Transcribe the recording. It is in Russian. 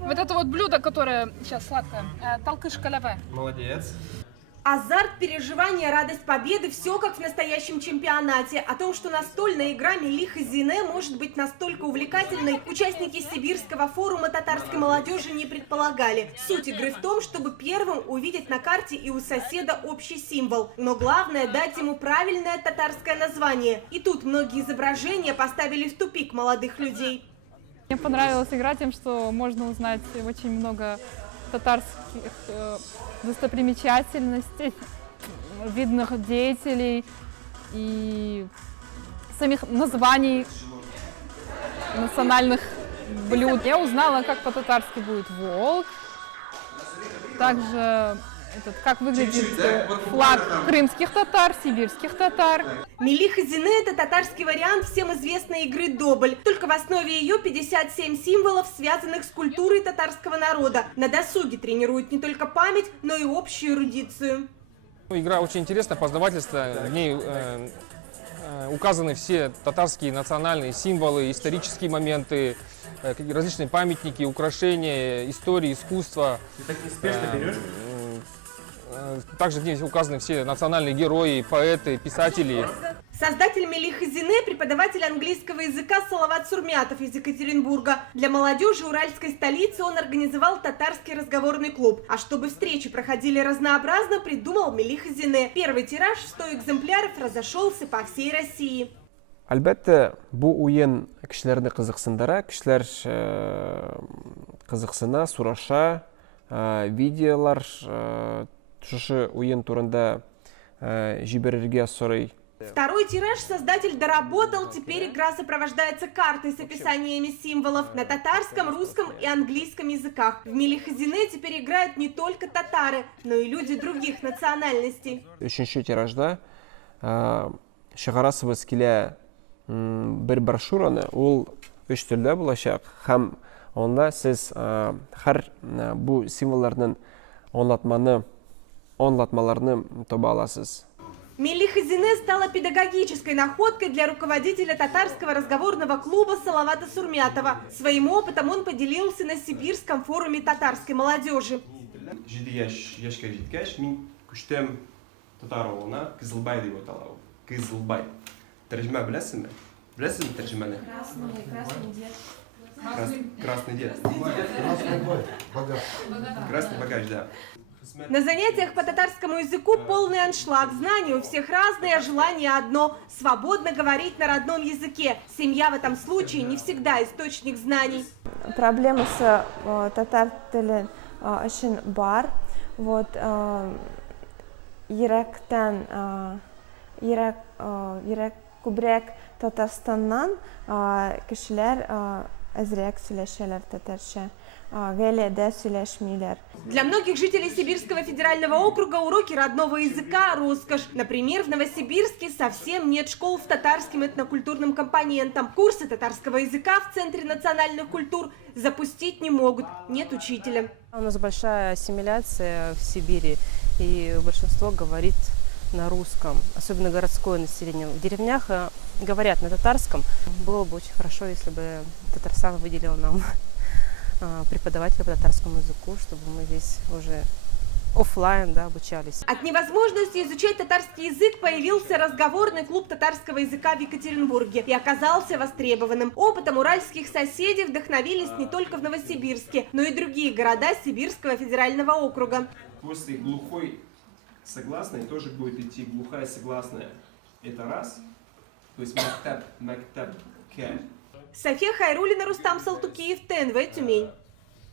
Вот это вот блюдо, которое сейчас сладкое, талкыш каляве. Молодец. Азарт, переживания, радость победы – все как в настоящем чемпионате. О том, что настольная игра Мелих-Зине может быть настолько увлекательной, участники Сибирского форума татарской молодежи не предполагали. Суть игры в том, чтобы первым увидеть на карте и у соседа общий символ. Но главное – дать ему правильное татарское название. И тут многие изображения поставили в тупик молодых людей. Мне понравилось игра тем, что можно узнать очень много татарских достопримечательностей, видных деятелей и самих названий национальных блюд. Я узнала, как по-татарски будет волк, также как выглядит флаг крымских татар, сибирских татар. Мелих-Зине – это татарский вариант всем известной игры «Добль». Только в основе ее 57 символов, связанных с культурой татарского народа. На досуге тренируют не только память, но и общую эрудицию. Игра очень интересная, познавательство. В ней указаны все татарские национальные символы, исторические моменты, различные памятники, украшения, истории, искусство. Ты так неспешно берешь? Также в ней указаны все национальные герои, поэты, писатели. Создатель Мелих-Зине – преподаватель английского языка Салават Сурмятов из Екатеринбурга. Для молодежи уральской столицы он организовал татарский разговорный клуб. А чтобы встречи проходили разнообразно, придумал Мелих-Зине. Первый тираж в 100 экземпляров разошелся по всей России. Әлбәттә, бу уен кешеләрне кызыксындыра, кешеләр кызыксына, сураша, видеолар шушы уен турында җибәрергә сорый. Второй тираж создатель доработал, теперь игра сопровождается картой с описаниями символов на татарском, русском и английском языках. В Мелих-Зине теперь играют не только татары, но и люди других национальностей. Өченче тиражда чыгарасыбыз килә бер брошюраны, ул 3 телдә булачак һәм анда сез һәр бу символларның аңлатмаларны таба аласыз. Мелих-Зине стала педагогической находкой для руководителя татарского разговорного клуба Салавата Сурмятова. Своим опытом он поделился на Сибирском форуме татарской молодежи. 7 яшькә җиткәч, мин күчтем татар авылына, Кызылбай дип атала. Кызылбай. Тәрҗемә беләсезме? Беләсезме тәрҗемәне? Красный дед. Красный дед. Красный богач, да. На занятиях по татарскому языку полный аншлаг. Знания у всех разные, а желание одно – свободно говорить на родном языке. Семья в этом случае не всегда источник знаний. Проблемы с татар телен очень бар. Вот Ирак күбрәк Татарстаннан кешеләр әзрәк сөйләшәләр татарча. Гаиләдә сөйләшмиләр. Для многих жителей Сибирского федерального округа уроки родного языка – роскошь. Например, в Новосибирске совсем нет школ с татарским этнокультурным компонентом. Курсы татарского языка в Центре национальных культур запустить не могут, нет учителя. У нас большая ассимиляция в Сибири, и большинство говорит на русском, особенно городское население. В деревнях говорят на татарском. Было бы очень хорошо, если бы Татарстан выделил нам преподавателя по татарскому языку, чтобы мы здесь уже офлайн обучались. От невозможности изучать татарский язык появился разговорный клуб татарского языка в Екатеринбурге и оказался востребованным. Опытом уральских соседей вдохновились не только в Новосибирске, но и другие города Сибирского федерального округа. После глухой согласной тоже будет идти глухая согласная. Это раз. То есть мактаб, ке. София Хайруллина, Рустам Салтукиев, ТНВ Тюмень.